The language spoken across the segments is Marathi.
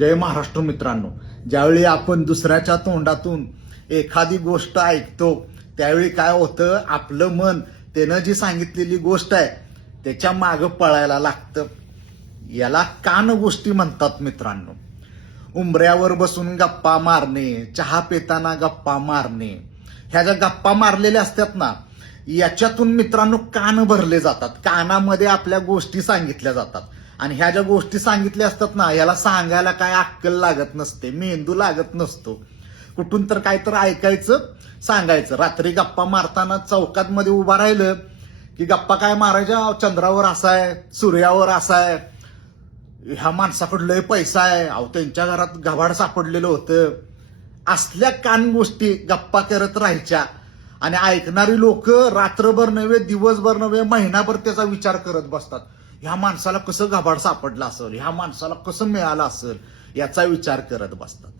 जय महाराष्ट्र मित्रांनो, ज्यावेळी आपण दुसऱ्याच्या तोंडातून एखादी गोष्ट ऐकतो त्यावेळी काय होतं, आपलं मन त्यानं जी सांगितलेली गोष्ट आहे त्याच्या मागं पळायला लागतं. याला कान गोष्टी म्हणतात मित्रांनो. उंबऱ्यावर बसून गप्पा मारणे, चहा पिताना गप्पा मारणे, ह्या ज्या गप्पा मारलेल्या असतात ना, याच्यातून मित्रांनो कान भरले जातात. कानामध्ये आपल्या गोष्टी सांगितल्या जातात आणि ह्या ज्या गोष्टी सांगितल्या असतात ना, याला सांगायला काय अक्कल लागत नसते, मेंदू लागत नसतो. कुठून तर काय तर ऐकायचं, सांगायचं. रात्री गप्पा मारताना चौकात मध्ये उभा राहिलं की गप्पा काय मारायच्या, चंद्रावर असा आहे, सूर्यावर असा आहे, ह्या माणसाकडे लय पैसा आहे, अहो त्यांच्या घरात गव्हाड सापडलेलं होतं. असल्या कान गोष्टी गप्पा करत राहायच्या आणि ऐकणारी लोक रात्रभर नव्हे, दिवसभर नव्हे, महिनाभर त्याचा विचार करत बसतात. ह्या माणसाला कसं गव्हाड सापडलं असेल, ह्या माणसाला कसं मिळालं असेल, याचा विचार करत बसतात.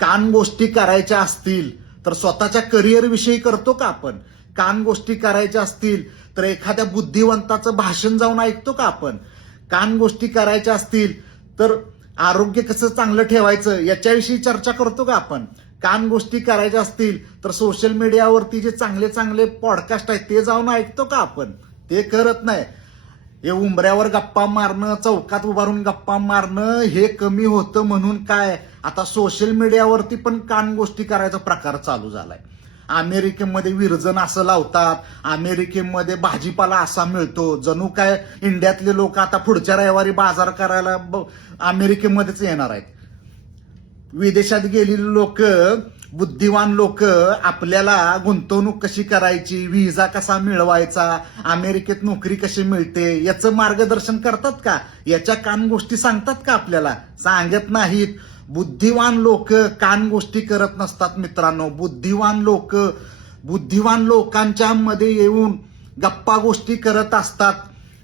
कान गोष्टी करायच्या असतील तर स्वतःच्या करिअर विषयी करतो का आपण? कान गोष्टी करायच्या असतील तर एखाद्या बुद्धिवंताचं भाषण जाऊन ऐकतो का आपण? कान गोष्टी करायच्या असतील तर आरोग्य कसं चांगलं ठेवायचं याच्याविषयी चर्चा करतो का आपण? कान गोष्टी करायच्या असतील तर सोशल मीडियावरती जे चांगले चांगले पॉडकास्ट आहेत ते जाऊन ऐकतो का आपण? ते करत नाही. हे उंबऱ्यावर गप्पा मारणं, चौकात उभारून गप्पा मारणं हे कमी होतं म्हणून काय आता सोशल मीडियावरती पण कान गोष्टी करायचा प्रकार चालू झालाय. अमेरिकेमध्ये विरजन असं लावतात, अमेरिकेमध्ये भाजीपाला असा मिळतो, जणू काय इंडियातले लोक आता पुढच्या रविवारी बाजार करायला अमेरिकेमध्येच येणार आहेत. विदेशात गेलेली लोक, बुद्धिवान लोक आपल्याला गुंतवणूक कशी करायची, व्हिसा कसा मिळवायचा, अमेरिकेत नोकरी कशी मिळते याचं मार्गदर्शन करतात का? याच्या कान गोष्टी सांगतात का आपल्याला? सांगत नाहीत. बुद्धिवान लोक कान गोष्टी करत नसतात मित्रांनो. बुद्धिवान लोकांच्या मध्ये येऊन गप्पा गोष्टी करत असतात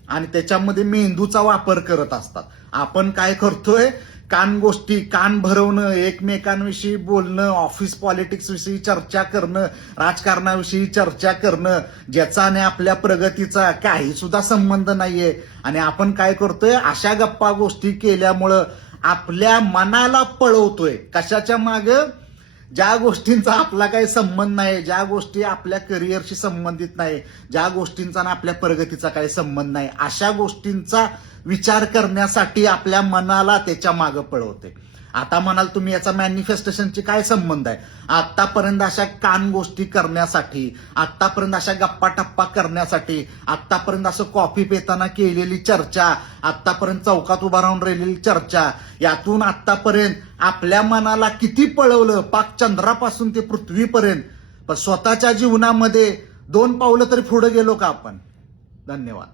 आणि त्याच्यामध्ये मेंदूचा वापर करत असतात. आपण काय करतोय? कान गोष्टी, कान भरवणं, एकमेकांविषयी बोलणं, ऑफिस पॉलिटिक्स विषयी चर्चा करणं, राजकारणाविषयी चर्चा करणं, ज्याचा आणि आपल्या प्रगतीचा काही सुद्धा संबंध नाहीये. आणि आपण काय करतोय? अशा गप्पा गोष्टी केल्यामुळं आपल्या मनाला पळवतोय. कशाच्या मागं? ज्या गोष्टींचा आपला काही संबंध नाही, ज्या गोष्टी आपल्या करिअरशी संबंधित नाही, ज्या गोष्टींचा आणि आपल्या प्रगतीचा काही संबंध नाही, अशा गोष्टींचा विचार करण्यासाठी आपल्या मनाला त्याच्या मागं पळवते. आता म्हणाल तुम्ही याचा मॅनिफेस्टेशनची काय संबंध आहे? आतापर्यंत अशा कान गोष्टी करण्यासाठी, आतापर्यंत अशा गप्पा टप्पा करण्यासाठी, आतापर्यंत असं कॉफी पिताना केलेली चर्चा, आतापर्यंत चौकात उभा राहून राहिलेली चर्चा, यातून आतापर्यंत आपल्या मनाला किती पळवलं, पाक चंद्रापासून ते पृथ्वीपर्यंत. पण स्वतःच्या जीवनामध्ये 2 पावलं तरी पुढे गेलो का आपण? धन्यवाद.